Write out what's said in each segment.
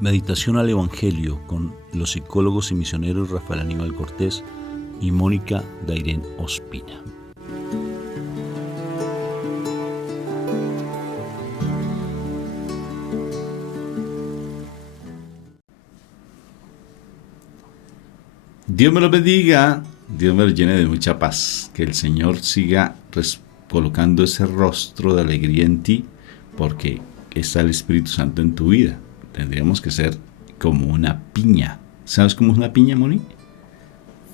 Meditación al Evangelio con los psicólogos y misioneros Rafael Aníbal Cortés y Mónica Dairén Ospina. Dios me lo bendiga, Dios me lo llene de mucha paz, que el Señor siga colocando ese rostro de alegría en ti, porque está el Espíritu Santo en tu vida. Tendríamos que ser como una piña. ¿Sabes cómo es una piña, Moni?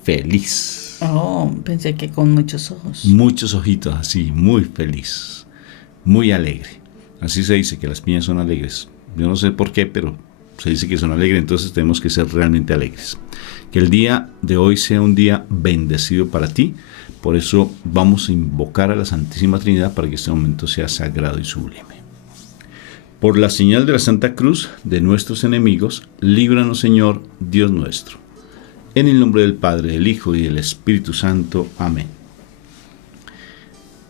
Feliz. Oh, pensé que con muchos ojos. Muchos ojitos así, muy feliz, muy alegre. Así se dice que las piñas son alegres. Yo no sé por qué, pero se dice que son alegres, entonces tenemos que ser realmente alegres. Que el día de hoy sea un día bendecido para ti. Por eso vamos a invocar a la Santísima Trinidad para que este momento sea sagrado y sublime. Por la señal de la Santa Cruz de nuestros enemigos, líbranos, Señor, Dios nuestro. En el nombre del Padre, del Hijo y del Espíritu Santo. Amén.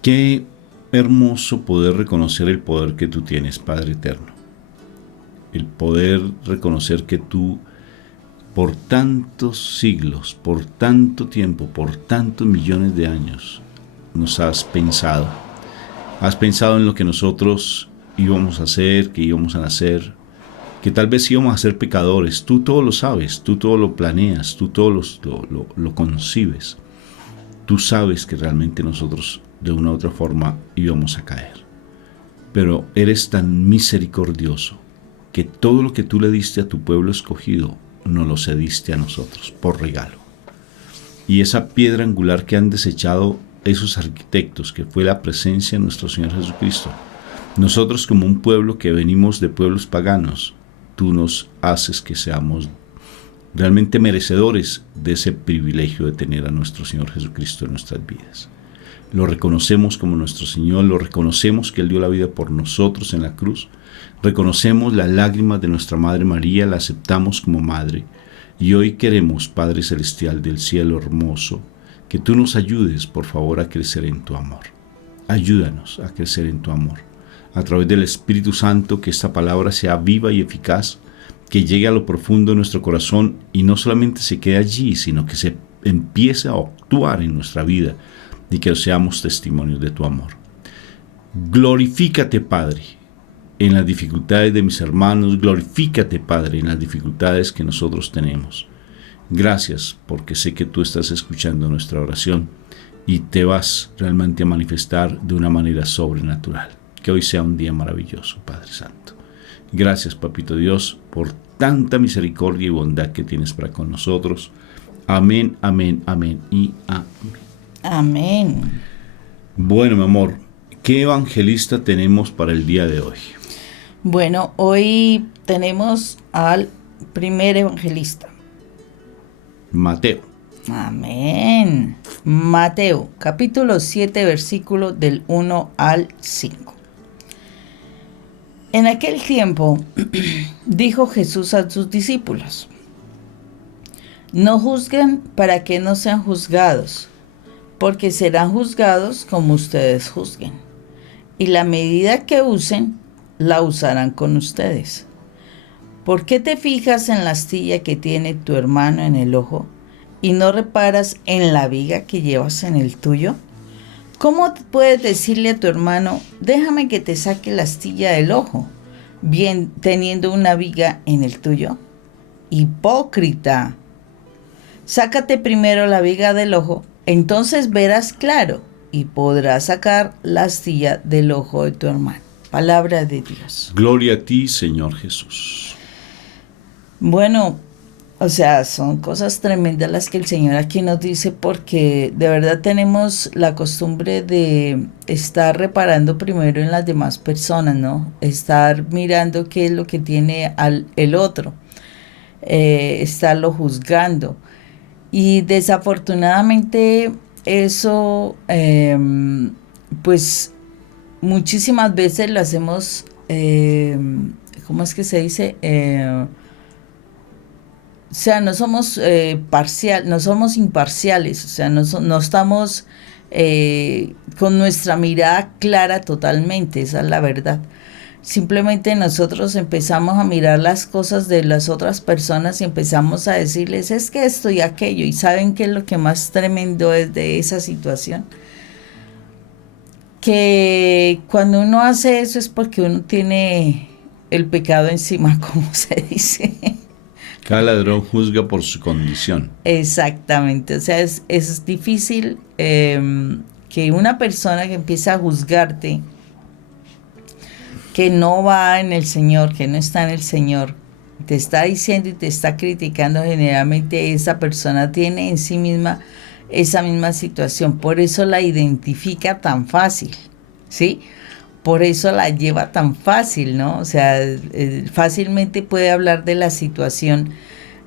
Qué hermoso poder reconocer el poder que tú tienes, Padre Eterno. El poder reconocer que tú, por tantos siglos, por tanto tiempo, por tantos millones de años, nos has pensado. Has pensado en lo que nosotros íbamos a hacer, que íbamos a nacer, que tal vez íbamos a ser pecadores. Tú todo lo sabes, tú todo lo planeas, tú todo lo concibes. Tú sabes que realmente nosotros de una u otra forma íbamos a caer. Pero eres tan misericordioso que todo lo que tú le diste a tu pueblo escogido, nos lo cediste a nosotros por regalo. Y esa piedra angular que han desechado esos arquitectos, que fue la presencia de nuestro Señor Jesucristo, nosotros como un pueblo que venimos de pueblos paganos, tú nos haces que seamos realmente merecedores de ese privilegio de tener a nuestro Señor Jesucristo en nuestras vidas. Lo reconocemos como nuestro Señor, lo reconocemos que Él dio la vida por nosotros en la cruz, reconocemos las lágrimas de nuestra Madre María, la aceptamos como Madre, y hoy queremos, Padre Celestial del cielo hermoso, que tú nos ayudes, por favor, a crecer en tu amor. Ayúdanos a crecer en tu amor. A través del Espíritu Santo, que esta palabra sea viva y eficaz, que llegue a lo profundo de nuestro corazón y no solamente se quede allí, sino que se empiece a actuar en nuestra vida y que seamos testimonios de tu amor. Glorifícate, Padre, en las dificultades de mis hermanos, glorifícate, Padre, en las dificultades que nosotros tenemos. Gracias, porque sé que tú estás escuchando nuestra oración y te vas realmente a manifestar de una manera sobrenatural. Que hoy sea un día maravilloso, Padre Santo. Gracias, Papito Dios, por tanta misericordia y bondad que tienes para con nosotros. Amén, amén, amén y amén. Amén. Bueno, mi amor, ¿qué evangelista tenemos para el día de hoy? Bueno, hoy tenemos al primer evangelista. Mateo. Amén. Mateo, capítulo 7, versículo del 1 al 5. En aquel tiempo dijo Jesús a sus discípulos: no juzguen para que no sean juzgados, porque serán juzgados como ustedes juzguen, y la medida que usen, la usarán con ustedes. ¿Por qué te fijas en la astilla que tiene tu hermano en el ojo y no reparas en la viga que llevas en el tuyo? ¿Cómo puedes decirle a tu hermano: déjame que te saque la astilla del ojo, bien teniendo una viga en el tuyo? Hipócrita. Sácate primero la viga del ojo, entonces verás claro y podrás sacar la astilla del ojo de tu hermano. Palabra de Dios. Gloria a ti, Señor Jesús. Bueno, o sea, son cosas tremendas las que el Señor aquí nos dice, porque de verdad tenemos la costumbre de estar reparando primero en las demás personas, ¿no? Estar mirando qué es lo que tiene el otro, estarlo juzgando. Y desafortunadamente eso, pues muchísimas veces lo hacemos, ¿cómo es que se dice? O sea, no somos no somos imparciales, o sea, no estamos con nuestra mirada clara totalmente, esa es la verdad. Simplemente nosotros empezamos a mirar las cosas de las otras personas y empezamos a decirles, es que esto y aquello. ¿Y saben qué es lo que más tremendo es de esa situación? Que cuando uno hace eso es porque uno tiene el pecado encima, como se dice. Cada ladrón juzga por su condición. Exactamente, o sea, es difícil que una persona que empieza a juzgarte, que no va en el Señor, que no está en el Señor, te está diciendo y te está criticando, generalmente esa persona tiene en sí misma esa misma situación, por eso la identifica tan fácil, ¿sí? Por eso la lleva tan fácil, ¿no? O sea, fácilmente puede hablar de la situación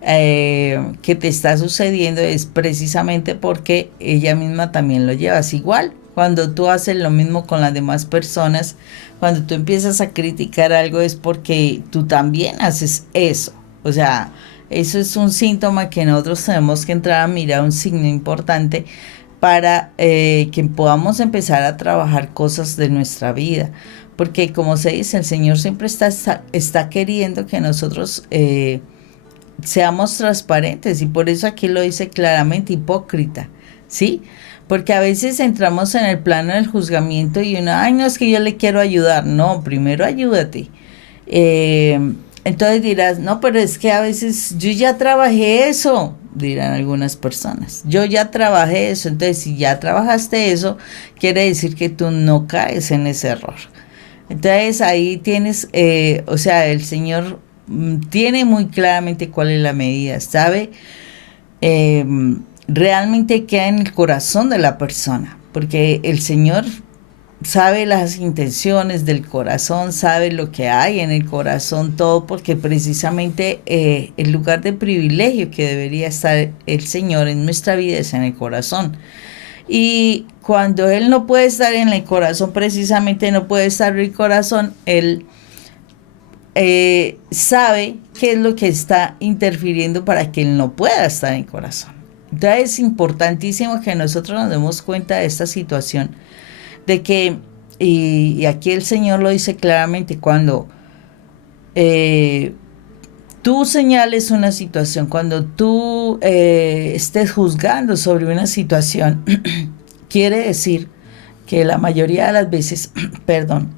que te está sucediendo, es precisamente porque ella misma también lo lleva. Es igual cuando tú haces lo mismo con las demás personas, cuando tú empiezas a criticar algo es porque tú también haces eso. O sea, eso es un síntoma que nosotros tenemos que entrar a mirar, un signo importante para que podamos empezar a trabajar cosas de nuestra vida. Porque como se dice, el Señor siempre está queriendo que nosotros seamos transparentes, y por eso aquí lo dice claramente, hipócrita, ¿sí? Porque a veces entramos en el plano del juzgamiento y uno, ay, no, es que yo le quiero ayudar. No, primero ayúdate. Entonces dirás, no, pero es que a veces yo ya trabajé eso, dirán algunas personas. Yo ya trabajé eso. Entonces, si ya trabajaste eso, quiere decir que tú no caes en ese error. Entonces, ahí tienes, o sea, el Señor tiene muy claramente cuál es la medida, sabe realmente queda en el corazón de la persona, porque el Señor sabe las intenciones del corazón, sabe lo que hay en el corazón, todo, porque precisamente el lugar de privilegio que debería estar el Señor en nuestra vida es en el corazón. Y cuando Él no puede estar en el corazón, precisamente no puede estar en el corazón, Él sabe qué es lo que está interfiriendo para que Él no pueda estar en el corazón. Entonces es importantísimo que nosotros nos demos cuenta de esta situación, de que, y aquí el Señor lo dice claramente, cuando tú señales una situación, cuando tú estés juzgando sobre una situación, quiere decir que la mayoría de las veces, perdón,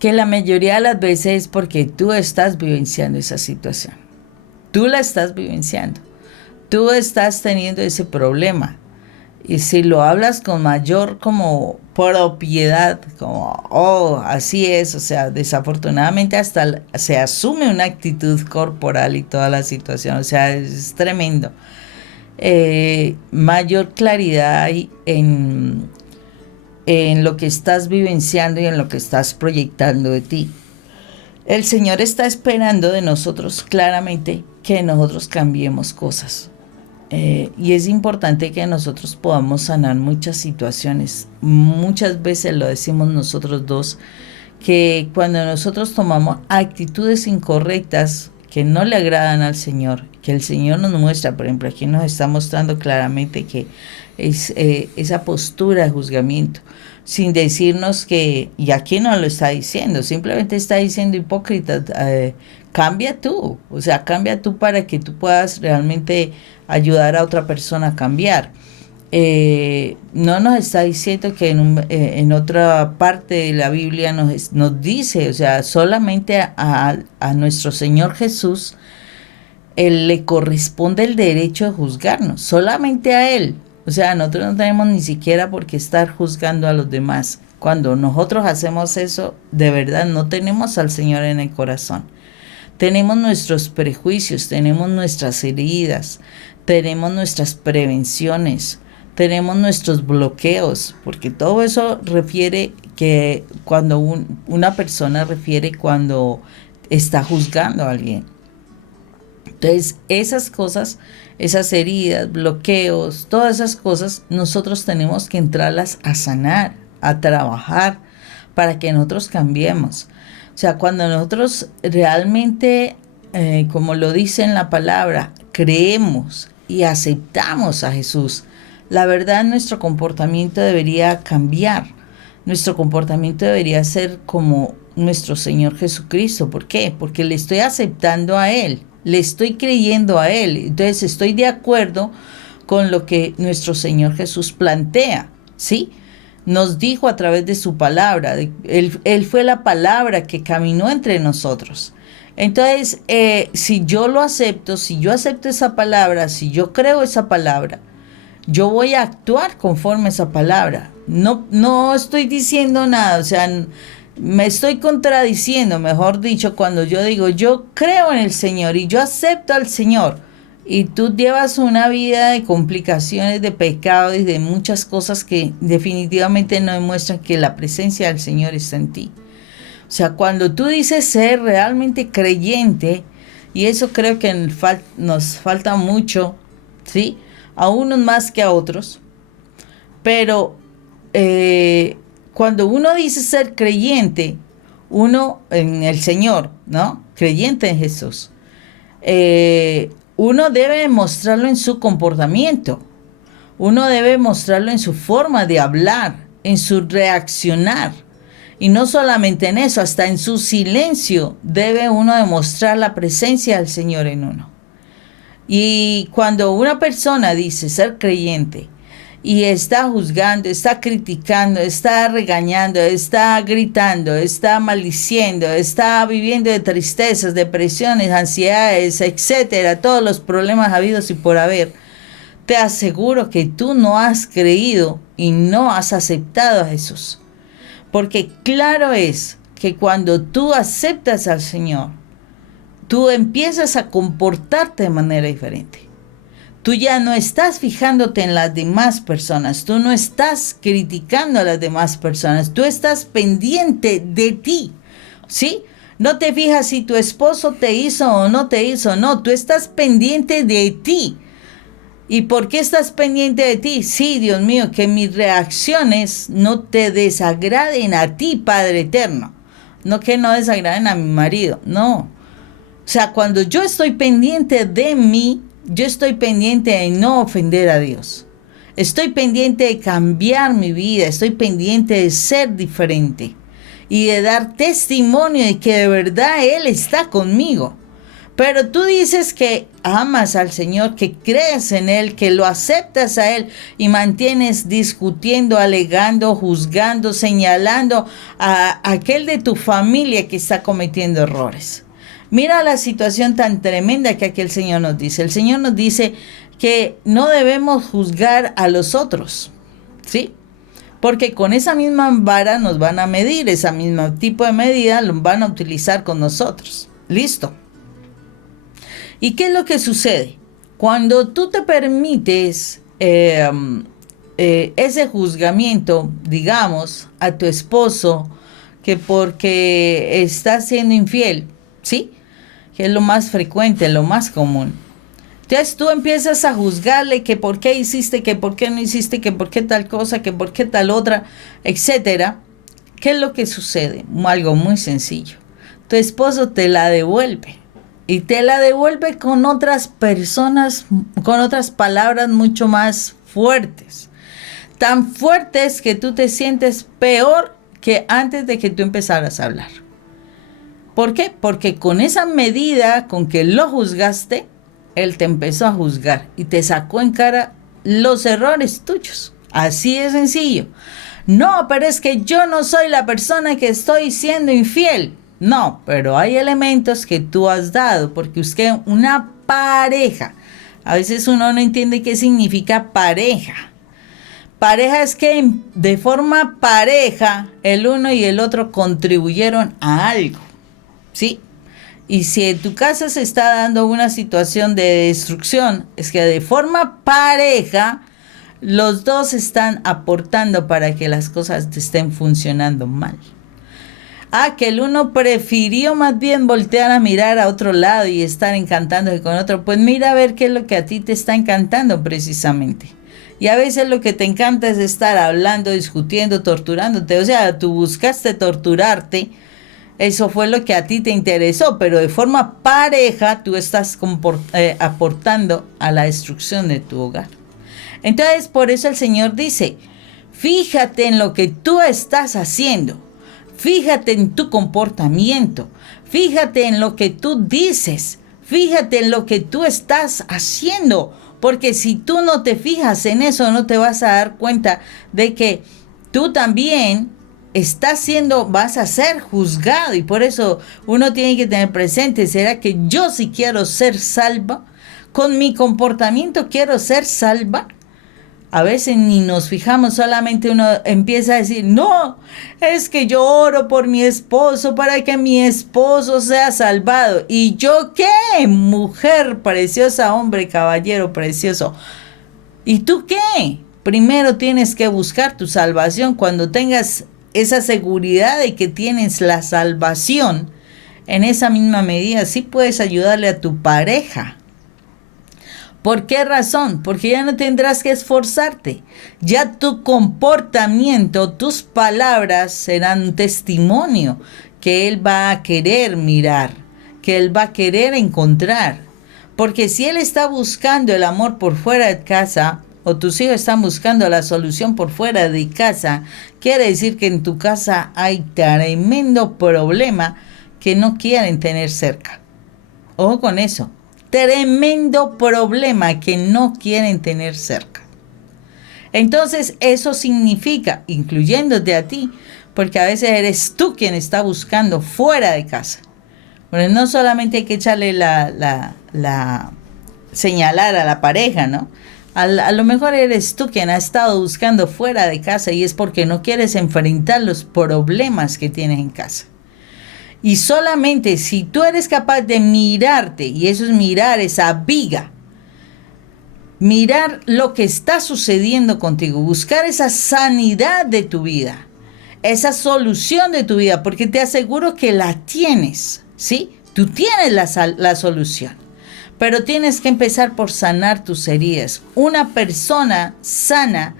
que la mayoría de las veces es porque tú estás vivenciando esa situación. Tú la estás vivenciando. Tú estás teniendo ese problema. Y si lo hablas con mayor como propiedad, como, oh, así es, o sea, desafortunadamente hasta se asume una actitud corporal y toda la situación, o sea, es tremendo. Mayor claridad hay en lo que estás vivenciando y en lo que estás proyectando de ti. El Señor está esperando de nosotros claramente que nosotros cambiemos cosas. Y es importante que nosotros podamos sanar muchas situaciones. Muchas veces lo decimos nosotros dos, que cuando nosotros tomamos actitudes incorrectas que no le agradan al Señor, que el Señor nos muestra, por ejemplo, aquí nos está mostrando claramente que es esa postura de juzgamiento, sin decirnos que, y aquí no lo está diciendo, simplemente está diciendo, hipócrita, cambia tú, o sea, cambia tú para que tú puedas realmente ayudar a otra persona a cambiar. No nos está diciendo que en otra parte de la Biblia nos dice, o sea, solamente a nuestro Señor Jesús Él le corresponde el derecho de juzgarnos, solamente a Él. O sea, nosotros no tenemos ni siquiera por qué estar juzgando a los demás. Cuando nosotros hacemos eso, de verdad no tenemos al Señor en el corazón. Tenemos nuestros prejuicios, tenemos nuestras heridas, tenemos nuestras prevenciones, tenemos nuestros bloqueos, porque todo eso refiere que cuando una persona refiere cuando está juzgando a alguien. Entonces, esas cosas, esas heridas, bloqueos, todas esas cosas, nosotros tenemos que entrarlas a sanar, a trabajar, para que nosotros cambiemos. O sea, cuando nosotros realmente, como lo dice en la palabra, creemos y aceptamos a Jesús, la verdad nuestro comportamiento debería cambiar. nuestro comportamiento debería ser como nuestro Señor Jesucristo. ¿Por qué? Porque le estoy aceptando a Él, le estoy creyendo a Él. Entonces estoy de acuerdo con lo que nuestro Señor Jesús plantea, ¿sí? Nos dijo a través de su palabra. Él fue la palabra que caminó entre nosotros. Entonces, si yo lo acepto, si yo acepto esa palabra, si yo creo esa palabra, yo voy a actuar conforme a esa palabra. No estoy diciendo nada, o sea, me estoy contradiciendo, mejor dicho, cuando yo digo, yo creo en el Señor y yo acepto al Señor, y tú llevas una vida de complicaciones, de pecados y de muchas cosas que definitivamente no demuestran que la presencia del Señor está en ti. O sea, cuando tú dices ser realmente creyente, y eso creo que nos falta mucho, ¿sí? A unos más que a otros, pero cuando uno dice ser creyente, uno en el Señor, ¿no? Creyente en Jesús, uno debe mostrarlo en su comportamiento, uno debe mostrarlo en su forma de hablar, en su reaccionar. Y no solamente en eso, hasta en su silencio debe uno demostrar la presencia del Señor en uno. Y cuando una persona dice ser creyente y está juzgando, está criticando, está regañando, está gritando, está maldiciendo, está viviendo de tristezas, depresiones, ansiedades, etcétera, todos los problemas habidos y por haber, te aseguro que tú no has creído y no has aceptado a Jesús. Porque claro es que cuando tú aceptas al Señor, tú empiezas a comportarte de manera diferente. Tú ya no estás fijándote en las demás personas, tú no estás criticando a las demás personas, tú estás pendiente de ti, ¿sí? No te fijas si tu esposo te hizo o no te hizo, no, tú estás pendiente de ti. ¿Y por qué estás pendiente de ti? Sí, Dios mío, que mis reacciones no te desagraden a ti, Padre Eterno. No que no desagraden a mi marido, no. O sea, cuando yo estoy pendiente de mí, yo estoy pendiente de no ofender a Dios. Estoy pendiente de cambiar mi vida, estoy pendiente de ser diferente y de dar testimonio de que de verdad Él está conmigo. Pero tú dices que amas al Señor, que crees en Él, que lo aceptas a Él y mantienes discutiendo, alegando, juzgando, señalando a aquel de tu familia que está cometiendo errores. Mira la situación tan tremenda que aquí el Señor nos dice. El Señor nos dice que no debemos juzgar a los otros, ¿sí? Porque con esa misma vara nos van a medir, ese mismo tipo de medida lo van a utilizar con nosotros. Listo. ¿Y qué es lo que sucede? Cuando tú te permites ese juzgamiento, digamos, a tu esposo, que porque está siendo infiel, ¿sí? Que es lo más frecuente, lo más común. Entonces tú empiezas a juzgarle que por qué hiciste, que por qué no hiciste, que por qué tal cosa, que por qué tal otra, etcétera. ¿Qué es lo que sucede? Algo muy sencillo. Tu esposo te la devuelve. Y te la devuelve con otras personas, con otras palabras mucho más fuertes. Tan fuertes que tú te sientes peor que antes de que tú empezaras a hablar. ¿Por qué? Porque con esa medida con que lo juzgaste, él te empezó a juzgar y te sacó en cara los errores tuyos. Así de sencillo. No, pero es que yo no soy la persona que estoy siendo infiel. No, pero hay elementos que tú has dado, porque usted, una pareja, a veces uno no entiende qué significa pareja. Pareja es que de forma pareja el uno y el otro contribuyeron a algo, ¿sí? Y si en tu casa se está dando una situación de destrucción, es que de forma pareja los dos están aportando para que las cosas te estén funcionando mal. Que el uno prefirió más bien voltear a mirar a otro lado y estar encantándose con otro. Pues mira a ver qué es lo que a ti te está encantando precisamente. Y a veces lo que te encanta es estar hablando, discutiendo, torturándote. O sea, tú buscaste torturarte. Eso fue lo que a ti te interesó. Pero de forma pareja tú estás aportando a la destrucción de tu hogar. Entonces, por eso el Señor dice, Fíjate en lo que tú estás haciendo. Fíjate en tu comportamiento. Fíjate en lo que tú dices. Fíjate en lo que tú estás haciendo. Porque si tú no te fijas en eso, no te vas a dar cuenta de que tú también vas a ser juzgado. Y por eso uno tiene que tener presente, ¿será que yo sí quiero ser salva? ¿Con mi comportamiento quiero ser salva? A veces ni nos fijamos, solamente uno empieza a decir, no, es que yo oro por mi esposo para que mi esposo sea salvado. ¿Y yo qué? Mujer preciosa, hombre, caballero precioso. ¿Y tú qué? Primero tienes que buscar tu salvación. Cuando tengas esa seguridad de que tienes la salvación, en esa misma medida sí puedes ayudarle a tu pareja. ¿Por qué razón? Porque ya no tendrás que esforzarte. Ya tu comportamiento, tus palabras serán un testimonio que él va a querer mirar, que él va a querer encontrar. Porque si él está buscando el amor por fuera de casa, o tus hijos están buscando la solución por fuera de casa, quiere decir que en tu casa hay tremendo problema que no quieren tener cerca. Ojo con eso. Tremendo problema que no quieren tener cerca. Entonces eso significa, incluyéndote a ti, porque a veces eres tú quien está buscando fuera de casa. Bueno, no solamente hay que echarle señalar a la pareja, ¿no? A lo mejor eres tú quien ha estado buscando fuera de casa y es porque no quieres enfrentar los problemas que tienes en casa. Y solamente si tú eres capaz de mirarte, y eso es mirar esa viga, mirar lo que está sucediendo contigo, buscar esa sanidad de tu vida, esa solución de tu vida, porque te aseguro que la tienes, ¿sí? Tú tienes la solución, pero tienes que empezar por sanar tus heridas. Una persona sana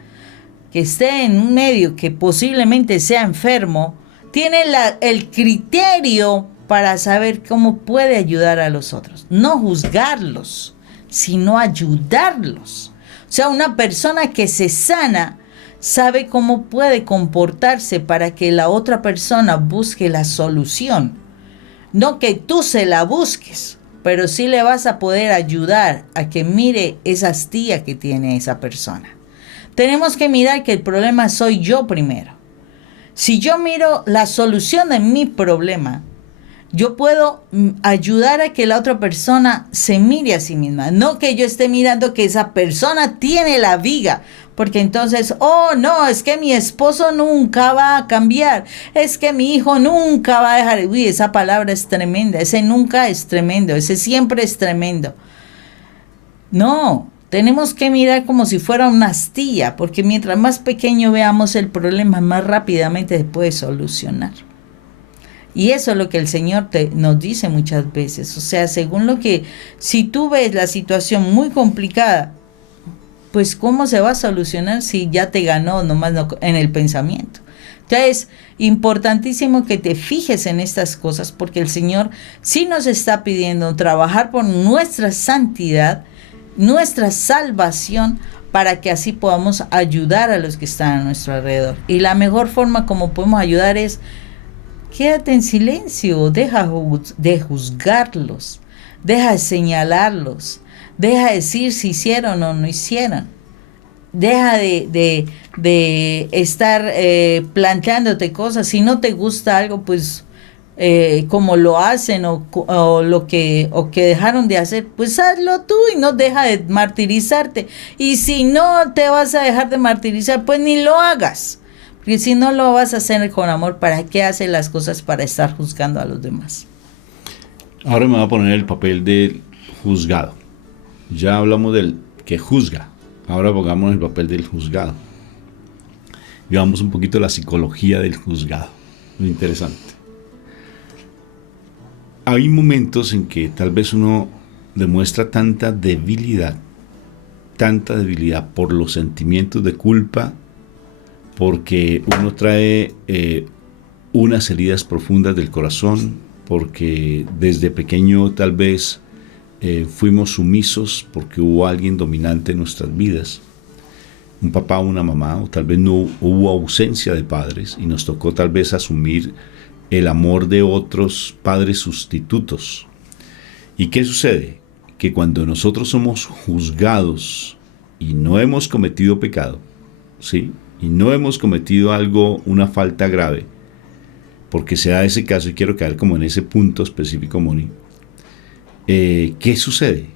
que esté en un medio que posiblemente sea enfermo, tiene el criterio para saber cómo puede ayudar a los otros. No juzgarlos, sino ayudarlos. O sea, una persona que se sana sabe cómo puede comportarse para que la otra persona busque la solución. No que tú se la busques, pero sí le vas a poder ayudar a que mire esa astilla que tiene esa persona. Tenemos que mirar que el problema soy yo primero. Si yo miro la solución de mi problema, yo puedo ayudar a que la otra persona se mire a sí misma. No que yo esté mirando que esa persona tiene la viga, porque entonces, oh no, es que mi esposo nunca va a cambiar, es que mi hijo nunca va a dejar. Uy, esa palabra es tremenda, ese nunca es tremendo, ese siempre es tremendo. No. Tenemos que mirar como si fuera una astilla, porque mientras más pequeño veamos el problema, más rápidamente se puede solucionar. Y eso es lo que el Señor nos dice muchas veces. O sea, según lo que, si tú ves la situación muy complicada, pues ¿cómo se va a solucionar si ya te ganó nomás en el pensamiento? Entonces, importantísimo que te fijes en estas cosas, porque el Señor sí nos está pidiendo trabajar por nuestra santidad, nuestra salvación, para que así podamos ayudar a los que están a nuestro alrededor. Y la mejor forma como podemos ayudar es quédate en silencio, deja de juzgarlos, deja de señalarlos, deja de decir si hicieron o no hicieron, deja de estar planteándote cosas. Si no te gusta algo, pues como lo hacen o que dejaron de hacer, pues hazlo tú y no deja de martirizarte. Y si no te vas a dejar de martirizar, pues ni lo hagas, porque si no lo vas a hacer con amor, ¿para qué haces las cosas para estar juzgando a los demás? Ahora me voy a poner el papel del juzgado. Ya hablamos del que juzga, ahora pongamos el papel del juzgado. Veamos un poquito la psicología del juzgado. Muy interesante. Hay momentos en que tal vez uno demuestra tanta debilidad por los sentimientos de culpa, porque uno trae unas heridas profundas del corazón, porque desde pequeño tal vez fuimos sumisos porque hubo alguien dominante en nuestras vidas. un papá o una mamá, o tal vez no hubo ausencia de padres y nos tocó tal vez asumir el amor de otros padres sustitutos. ¿Y qué sucede? Que cuando nosotros somos juzgados y no hemos cometido pecado, ¿sí? Y no hemos cometido algo, una falta grave, porque se da ese caso, y quiero caer como en ese punto específico, Moni, ¿qué sucede?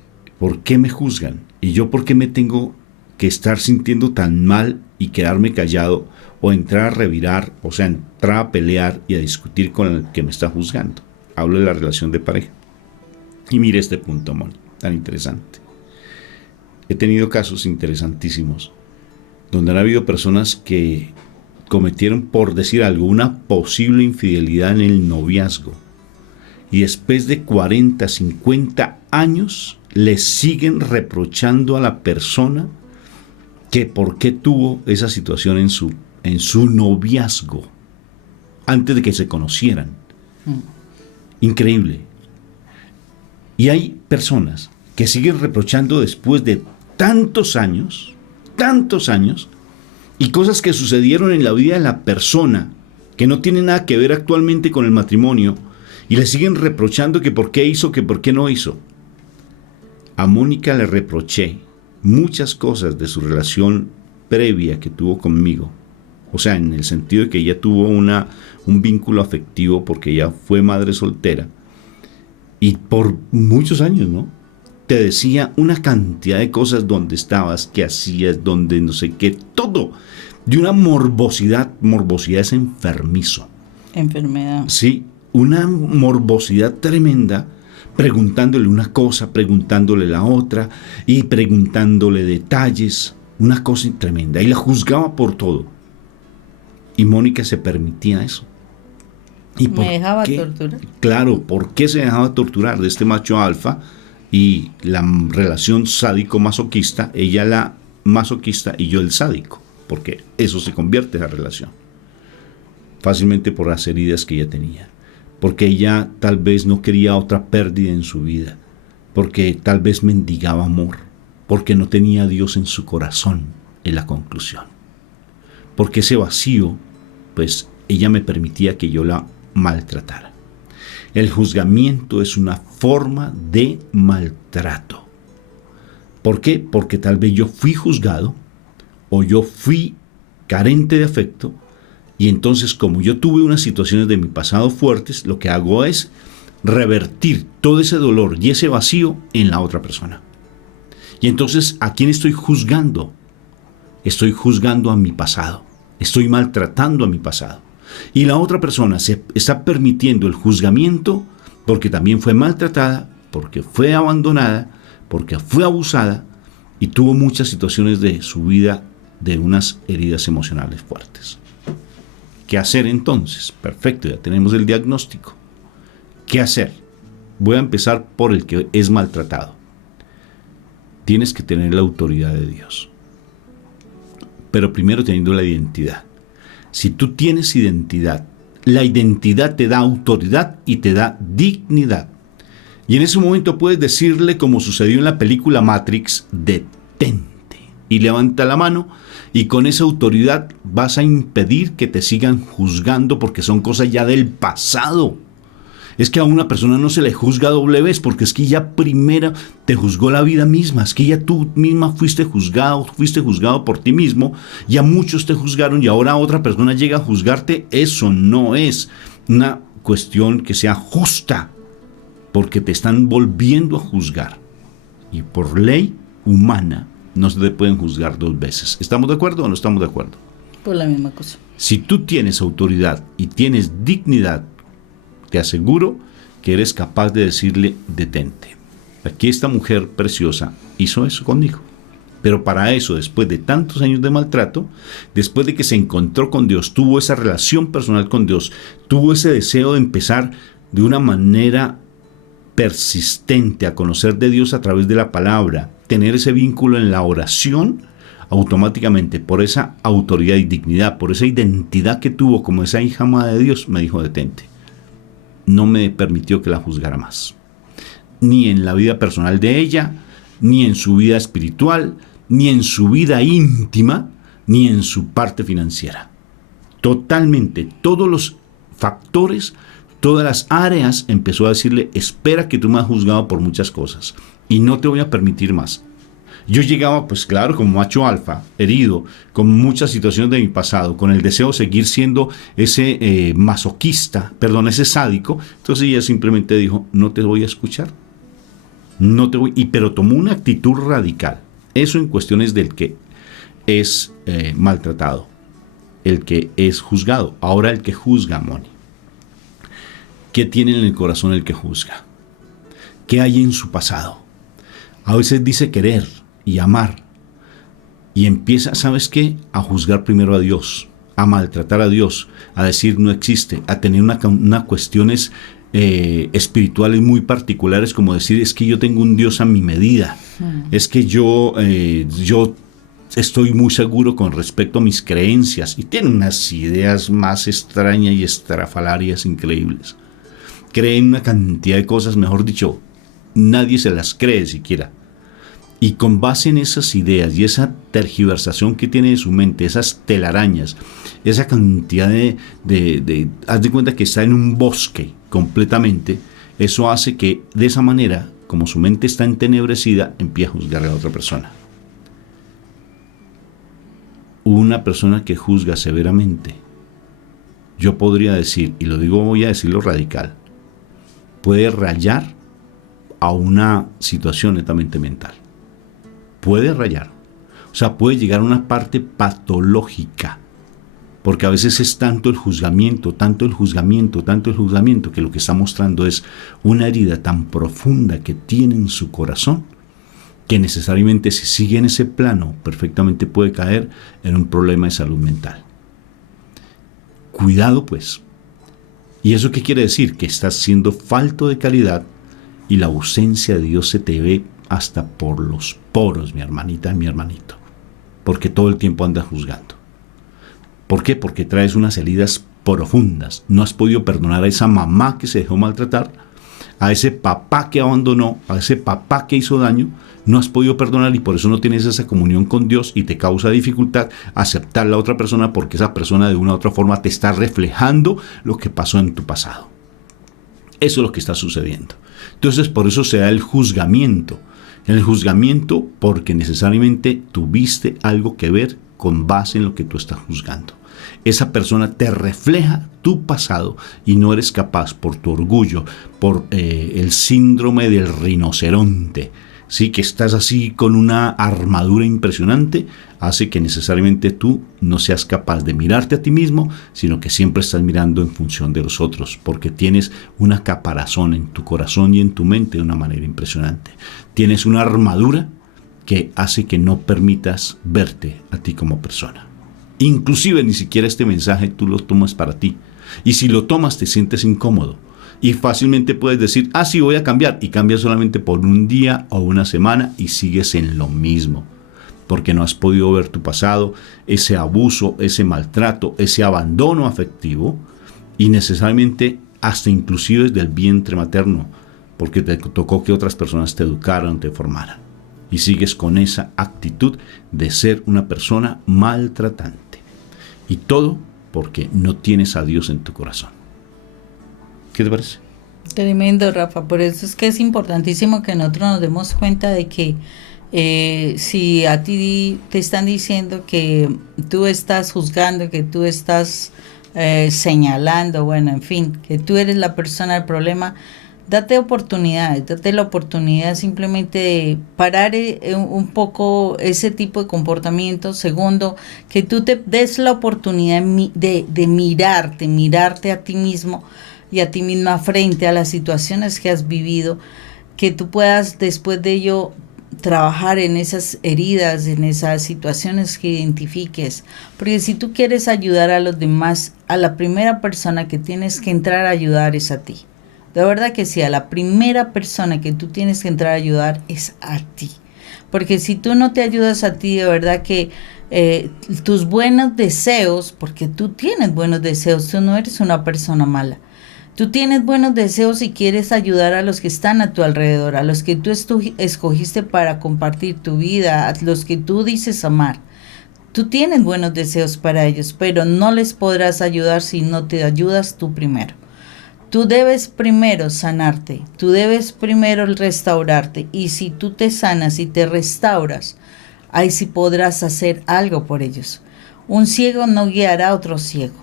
¿Por qué me juzgan? ¿Y yo por qué me tengo que estar sintiendo tan mal y quedarme callado o entrar a revirar, o sea, entrar a pelear y a discutir con el que me está juzgando? Hablo de la relación de pareja. Y mire este punto, Moni, tan interesante. He tenido casos interesantísimos donde han habido personas que cometieron, por decir algo, una posible infidelidad en el noviazgo, y después de 40, 50 años le siguen reprochando a la persona que por qué tuvo esa situación en su noviazgo antes de que se conocieran. Increíble. Y hay personas que siguen reprochando después de tantos años, y cosas que sucedieron en la vida de la persona que no tienen nada que ver actualmente con el matrimonio, y le siguen reprochando que por qué hizo, que por qué no hizo. A Mónica le reproché muchas cosas de su relación previa que tuvo conmigo, o sea, en el sentido de que ella tuvo un vínculo afectivo porque ella fue madre soltera, y por muchos años, ¿no? Te decía una cantidad de cosas, donde estabas, qué hacías, donde no sé qué, todo, de una morbosidad es enfermizo. Enfermedad. Sí, una morbosidad tremenda, preguntándole una cosa, preguntándole la otra, y preguntándole detalles, una cosa tremenda, y la juzgaba por todo. Y Mónica se permitía eso. ¿Y me dejaba torturar? Claro, ¿por qué se dejaba torturar de este macho alfa? Y la relación sádico-masoquista, ella la masoquista y yo el sádico, porque eso se convierte en la relación. Fácilmente por las heridas que ella tenía, porque ella tal vez no quería otra pérdida en su vida, porque tal vez mendigaba amor, porque no tenía a Dios en su corazón, en la conclusión. Porque ese vacío, pues ella me permitía que yo la maltratara. El juzgamiento es una forma de maltrato. ¿Por qué? Porque tal vez yo fui juzgado o yo fui carente de afecto, y entonces, como yo tuve unas situaciones de mi pasado fuertes, lo que hago es revertir todo ese dolor y ese vacío en la otra persona. Y entonces, ¿a quién estoy juzgando? Estoy juzgando a mi pasado. Estoy maltratando a mi pasado. Y la otra persona se está permitiendo el juzgamiento porque también fue maltratada, porque fue abandonada, porque fue abusada y tuvo muchas situaciones de su vida de unas heridas emocionales fuertes. ¿Qué hacer entonces? Perfecto, ya tenemos el diagnóstico. ¿Qué hacer? Voy a empezar por el que es maltratado. Tienes que tener la autoridad de Dios, pero primero teniendo la identidad. Si tú tienes identidad, la identidad te da autoridad y te da dignidad. Y en ese momento puedes decirle, como sucedió en la película Matrix, detente. Y levanta la mano, y con esa autoridad vas a impedir que te sigan juzgando, porque son cosas ya del pasado. Es que a una persona no se le juzga doble vez, porque es que ya primero te juzgó la vida misma, es que ya tú misma fuiste juzgado por ti mismo, ya muchos te juzgaron y ahora otra persona llega a juzgarte. Eso no es una cuestión que sea justa, porque te están volviendo a juzgar. Y por ley humana no se te pueden juzgar dos veces. ¿Estamos de acuerdo o no estamos de acuerdo? Por la misma cosa. Si tú tienes autoridad y tienes dignidad, te aseguro que eres capaz de decirle detente. Aquí esta mujer preciosa hizo eso conmigo. Pero para eso, después de tantos años de maltrato, después de que se encontró con Dios, tuvo esa relación personal con Dios, tuvo ese deseo de empezar de una manera persistente a conocer de Dios a través de la palabra, tener ese vínculo en la oración, automáticamente por esa autoridad y dignidad, por esa identidad que tuvo como esa hija amada de Dios, me dijo detente. No me permitió que la juzgara más, ni en la vida personal de ella, ni en su vida espiritual, ni en su vida íntima, ni en su parte financiera. Totalmente, todos los factores, todas las áreas, empezó a decirle, espera que tú me has juzgado por muchas cosas y no te voy a permitir más. Yo llegaba, pues claro, como macho alfa, herido, con muchas situaciones de mi pasado, con el deseo de seguir siendo ese masoquista, ese sádico. Entonces ella simplemente dijo, no te voy a escuchar. No te voy, pero tomó una actitud radical. Eso en cuestiones del que es maltratado, el que es juzgado. Ahora el que juzga, Moni. ¿Qué tiene en el corazón el que juzga? ¿Qué hay en su pasado? A veces dice querer y amar, y empieza, ¿sabes qué?, a juzgar primero a Dios, a maltratar a Dios, a decir no existe, a tener unas cuestiones espirituales muy particulares, como decir, es que yo tengo un Dios a mi medida, es que yo estoy muy seguro con respecto a mis creencias, y tiene unas ideas más extrañas y estrafalarias increíbles. Creen una cantidad de cosas, mejor dicho, nadie se las cree siquiera. Y con base en esas ideas y esa tergiversación que tiene de su mente, esas telarañas, esa cantidad haz de cuenta que está en un bosque completamente, eso hace que de esa manera, como su mente está entenebrecida, empiece a juzgar a la otra persona. Una persona que juzga severamente, yo podría decir, y lo digo, voy a decirlo radical, puede rayar a una situación netamente mental. Puede rayar, o sea, puede llegar a una parte patológica, porque a veces es tanto el juzgamiento, que lo que está mostrando es una herida tan profunda que tiene en su corazón, que necesariamente si sigue en ese plano, perfectamente puede caer en un problema de salud mental. Cuidado pues. ¿Y eso qué quiere decir? Que estás siendo falto de calidad y la ausencia de Dios se te ve hasta por los poros, mi hermanita y mi hermanito, porque todo el tiempo andas juzgando. ¿Por qué? Porque traes unas heridas profundas. No has podido perdonar a esa mamá que se dejó maltratar, a ese papá que abandonó, a ese papá que hizo daño. No has podido perdonar y por eso no tienes esa comunión con Dios y te causa dificultad aceptar a la otra persona, porque esa persona de una u otra forma te está reflejando lo que pasó en tu pasado. Eso es lo que está sucediendo. Entonces por eso se da el juzgamiento. El juzgamiento porque necesariamente tuviste algo que ver con base en lo que tú estás juzgando. Esa persona te refleja tu pasado y no eres capaz, por tu orgullo, por el síndrome del rinoceronte, ¿sí? Que estás así con una armadura impresionante, hace que necesariamente tú no seas capaz de mirarte a ti mismo, sino que siempre estás mirando en función de los otros, porque tienes una caparazón en tu corazón y en tu mente de una manera impresionante. Tienes una armadura que hace que no permitas verte a ti como persona. Inclusive ni siquiera este mensaje tú lo tomas para ti. Y si lo tomas te sientes incómodo. Y fácilmente puedes decir, sí, voy a cambiar. Y cambias solamente por un día o una semana y sigues en lo mismo. Porque no has podido ver tu pasado, ese abuso, ese maltrato, ese abandono afectivo. Y necesariamente hasta inclusive desde el vientre materno. Porque te tocó que otras personas te educaran, te formaran. Y sigues con esa actitud de ser una persona maltratante. Y todo porque no tienes a Dios en tu corazón. ¿Qué te parece? Tremendo, Rafa. Por eso es que es importantísimo que nosotros nos demos cuenta de que si a ti te están diciendo que tú estás juzgando, que tú estás señalando, bueno, en fin, que tú eres la persona del problema, date oportunidades, date la oportunidad simplemente de parar un poco ese tipo de comportamiento. Segundo, que tú te des la oportunidad de mirarte a ti mismo y a ti misma frente a las situaciones que has vivido, que tú puedas después de ello trabajar en esas heridas, en esas situaciones que identifiques. Porque si tú quieres ayudar a los demás, a la primera persona que tienes que entrar a ayudar es a ti. De verdad que sí, a la primera persona que tú tienes que entrar a ayudar es a ti. Porque si tú no te ayudas a ti, de verdad que tus buenos deseos, porque tú tienes buenos deseos, tú no eres una persona mala. Tú tienes buenos deseos y quieres ayudar a los que están a tu alrededor, a los que tú escogiste para compartir tu vida, a los que tú dices amar. Tú tienes buenos deseos para ellos, pero no les podrás ayudar si no te ayudas tú primero. Tú debes primero sanarte, tú debes primero restaurarte, y si tú te sanas y te restauras, ahí sí podrás hacer algo por ellos. Un ciego no guiará a otro ciego.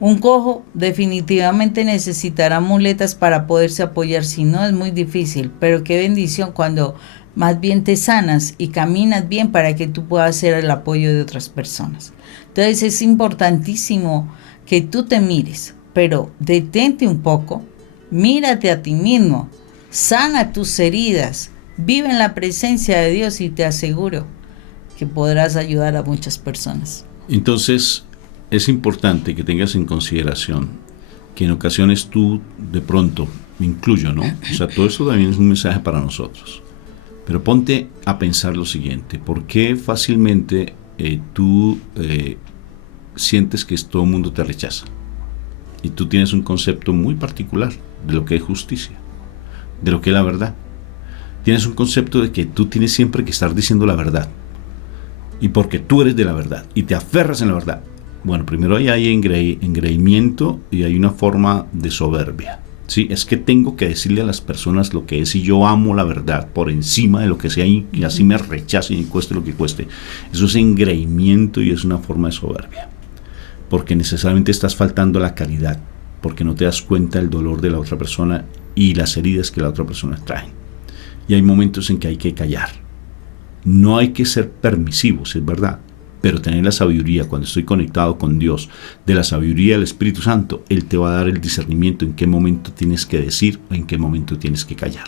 Un cojo definitivamente necesitará muletas para poderse apoyar, si no es muy difícil, pero qué bendición cuando más bien te sanas y caminas bien para que tú puedas ser el apoyo de otras personas. Entonces es importantísimo que tú te mires, pero detente un poco, mírate a ti mismo, sana tus heridas, vive en la presencia de Dios y te aseguro que podrás ayudar a muchas personas. Entonces, es importante que tengas en consideración que en ocasiones tú, de pronto, me incluyo, ¿no? O sea, todo esto también es un mensaje para nosotros. Pero ponte a pensar lo siguiente: ¿por qué fácilmente tú sientes que todo el mundo te rechaza? Y tú tienes un concepto muy particular de lo que es justicia, de lo que es la verdad. Tienes un concepto de que tú tienes siempre que estar diciendo la verdad. Y porque tú eres de la verdad y te aferras en la verdad. Bueno, primero ahí hay engreimiento y hay una forma de soberbia. Sí, es que tengo que decirle a las personas lo que es, y yo amo la verdad por encima de lo que sea, y así me rechacen y cueste lo que cueste. Eso es engreimiento y es una forma de soberbia, porque necesariamente estás faltando a la caridad, porque no te das cuenta del dolor de la otra persona y las heridas que la otra persona trae. Y hay momentos en que hay que callar. No hay que ser permisivos, es verdad, pero tener la sabiduría, cuando estoy conectado con Dios, de la sabiduría del Espíritu Santo, Él te va a dar el discernimiento en qué momento tienes que decir o en qué momento tienes que callar.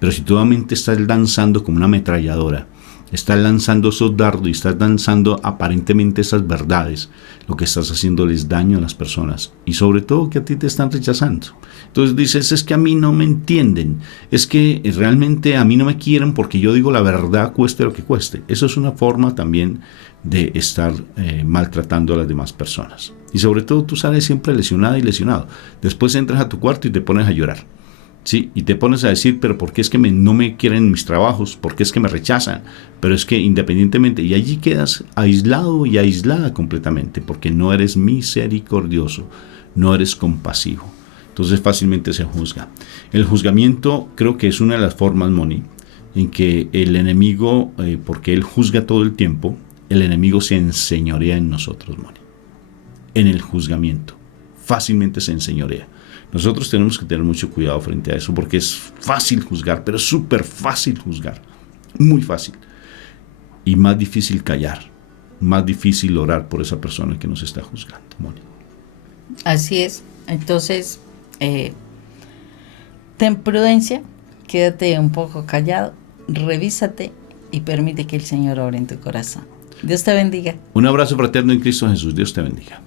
Pero si tu mente estás lanzando como una ametralladora, estás lanzando esos dardos y estás lanzando aparentemente esas verdades, lo que estás haciendo les daño a las personas, y sobre todo que a ti te están rechazando. Entonces dices, es que a mí no me entienden, es que realmente a mí no me quieren porque yo digo la verdad, cueste lo que cueste. Eso es una forma también de estar maltratando a las demás personas. Y sobre todo tú sales siempre lesionada y lesionado. Después entras a tu cuarto y te pones a llorar. Sí, y te pones a decir, pero ¿por qué es que no me quieren en mis trabajos? ¿Por qué es que me rechazan? Pero es que independientemente, y allí quedas aislado y aislada completamente, porque no eres misericordioso, no eres compasivo. Entonces fácilmente se juzga. El juzgamiento creo que es una de las formas, Moni, en que el enemigo, porque él juzga todo el tiempo, el enemigo se enseñorea en nosotros, Moni. En el juzgamiento, fácilmente se enseñorea. Nosotros tenemos que tener mucho cuidado frente a eso, porque es fácil juzgar, pero es súper fácil juzgar, muy fácil, y más difícil callar, más difícil orar por esa persona que nos está juzgando, Moni. Así es. Entonces, ten prudencia, quédate un poco callado, revísate y permite que el Señor obre en tu corazón. Dios te bendiga. Un abrazo fraterno en Cristo Jesús. Dios te bendiga.